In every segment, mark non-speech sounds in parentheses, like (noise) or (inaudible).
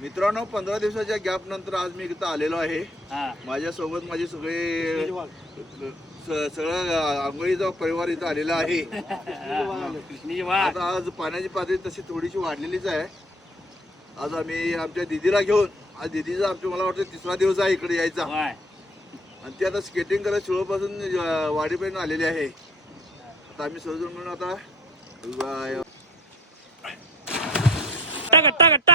मित्रांनो पंधरा दिवसाच्या गॅप नंतर आज मी इथं आलेलो आहे. हा. माझ्यासोबत माझे सगळे स- सगळं आंघोळीचा परिवार इथं आलेला आहे. (laughs) आता आज पाण्याची पातळी तशी थोडीशी वाढलेलीच आहे. आज आम्ही आमच्या दिदीला घेऊन आज दिदीचा आमच्या मला वाटतं तिसरा दिवस आहे इकडे यायचा. आणि ती आता स्केटिंग करत शिवपासून वाडीपर्यंत आलेली आहे. आता आम्ही सर्वजण मिळून आता अ, गट्टा गट्टा गट्टा.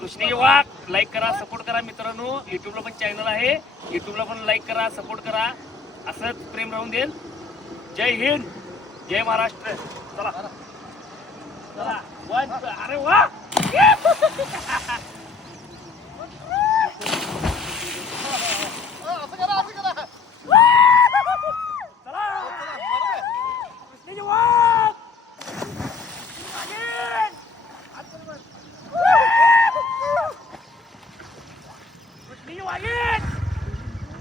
कृष्णी वाघ लाईक करा सपोर्ट करा मित्रांनो. युट्यूबला पण चॅनल आहे. युट्यूबला पण लाईक करा सपोर्ट करा. असंच प्रेम राहून देईल. जय हिंद. जय महाराष्ट्र. चला. चला. वन अरे वा! 李宛月